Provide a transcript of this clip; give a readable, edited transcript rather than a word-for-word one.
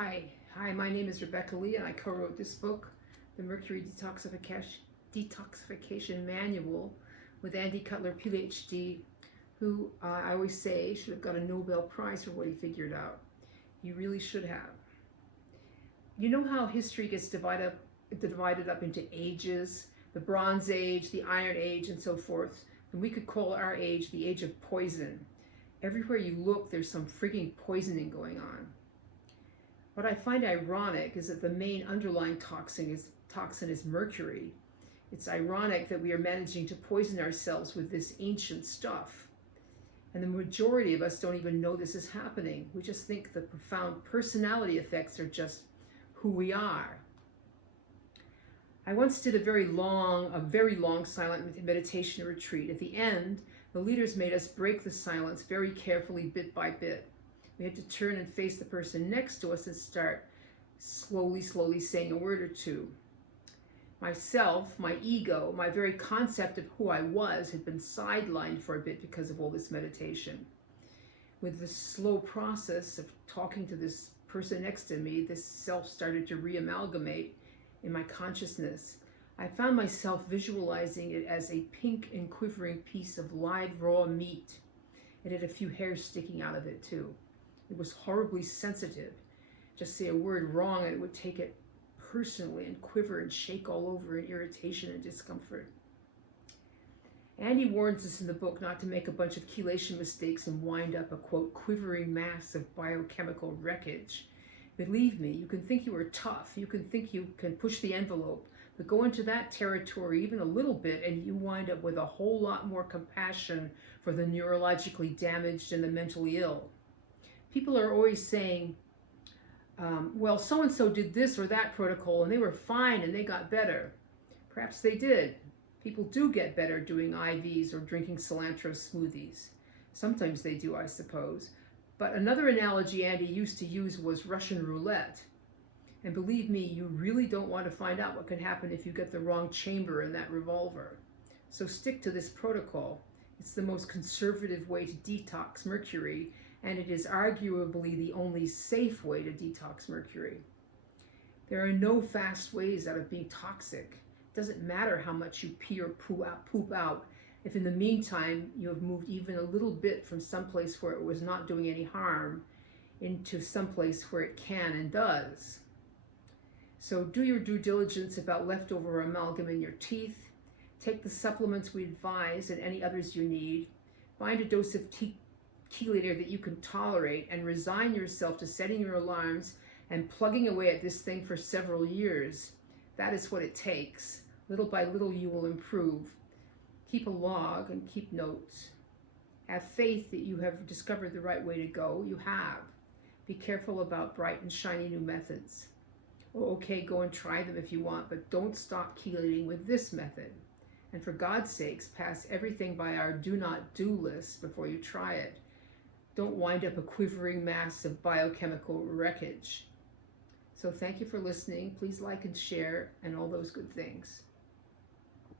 Hi, my name is Rebecca Lee, and I co-wrote this book, The Mercury Detoxification Manual, with Andy Cutler, PhD, who I always say should have got a Nobel Prize for what he figured out. He really should have. You know how history gets divided up into ages, the Bronze Age, the Iron Age, and so forth, and we could call our age the age of poison. Everywhere you look, there's some frigging poisoning going on. What I find ironic is that the main underlying toxin is mercury. It's ironic that we are managing to poison ourselves with this ancient stuff. And the majority of us don't even know this is happening. We just think the profound personality effects are just who we are. I once did a very long silent meditation retreat. At the end, the leaders made us break the silence very carefully, bit by bit. We had to turn and face the person next to us and start slowly saying a word or two. Myself, my ego, my very concept of who I was had been sidelined for a bit because of all this meditation. With the slow process of talking to this person next to me, this self started to re-amalgamate in my consciousness. I found myself visualizing it as a pink and quivering piece of live raw meat. It had a few hairs sticking out of it too. It was horribly sensitive. Just say a word wrong and it would take it personally and quiver and shake all over in irritation and discomfort. Andy warns us in the book not to make a bunch of chelation mistakes and wind up a, quote, quivering mass of biochemical wreckage. Believe me, you can think you are tough, you can think you can push the envelope, but go into that territory even a little bit and you wind up with a whole lot more compassion for the neurologically damaged and the mentally ill. People are always saying, well, so-and-so did this or that protocol and they were fine and they got better. Perhaps they did. People do get better doing IVs or drinking cilantro smoothies. Sometimes they do, I suppose. But another analogy Andy used to use was Russian roulette. And believe me, you really don't want to find out what can happen if you get the wrong chamber in that revolver. So stick to this protocol. It's the most conservative way to detox mercury, and it is arguably the only safe way to detox mercury. There are no fast ways out of being toxic. It doesn't matter how much you pee or poop out, if in the meantime you have moved even a little bit from someplace where it was not doing any harm into someplace where it can and does. So do your due diligence about leftover amalgam in your teeth. Take the supplements we advise and any others you need. Find a dose of chelator that you can tolerate and resign yourself to setting your alarms and plugging away at this thing for several years. That is what it takes. Little by little you will improve. Keep a log and keep notes. Have faith that you have discovered the right way to go. You have. Be careful about bright and shiny new methods. Oh, okay, go and try them if you want, but don't stop chelating with this method. And for God's sakes, pass everything by our do not do list before you try it. Don't wind up a quivering mass of biochemical wreckage. So thank you for listening. Please like and share and all those good things.